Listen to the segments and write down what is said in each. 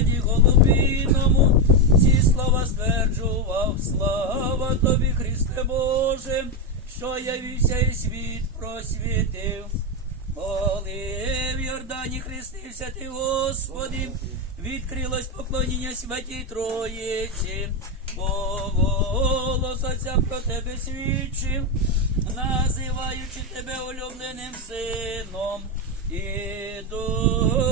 вигляді голубиному, ці слова стверджував, слава тобі, Христе Боже, що явився і світ просвітив. Коли в Йордані хрестився ти, Господи, відкрилось поклоніння святій Троїці, бо голос Отця про тебе свідчив, називаючи тебе улюбленим сином, і вигляді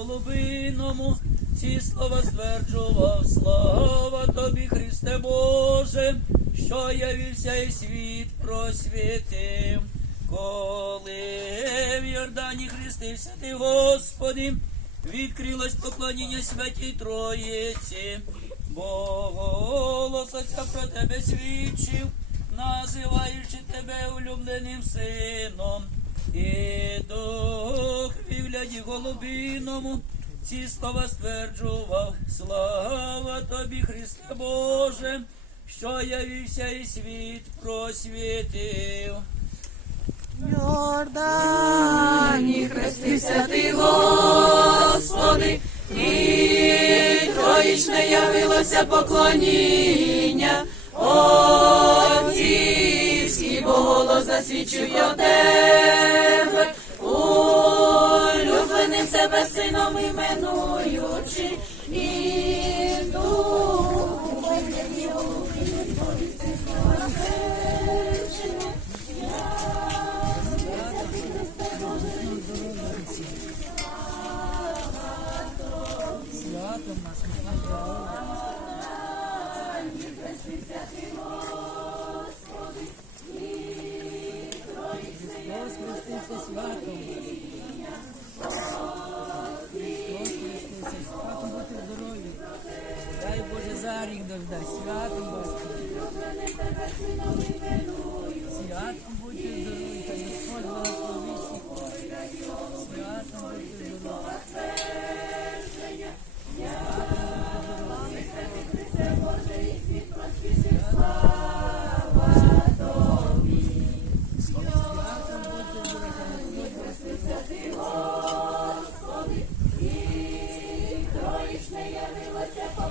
голубиному, ці слова стверджував, слава тобі, Христе Боже, що явився і світ просвітив. Коли в Йордані хрестився ти, Господи, відкрилось поклоніння святій Троїці, бо голос Отця про тебе свідчив, називаючи тебе улюбленим сином, і дух в вигляді голубиному, ці слова стверджував, слава тобі, Христе Боже, що явився і світ просвітив. Йордані хрестився ти, Господи, і троїчне явилося поклоніння. Отцівський, бо голос засвідчив про тебе, сином іменуючи, і духу вигляді голубини повісти Христе, Христос на рік дождать. Святом Господи. Святом будьте здорові, хай Господь благословить всіх. Святом будьте здорові. Господи, і троїшне явилося по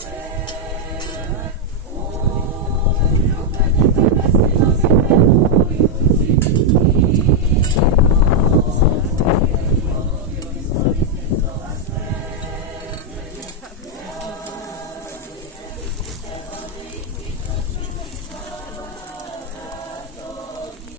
Yeah.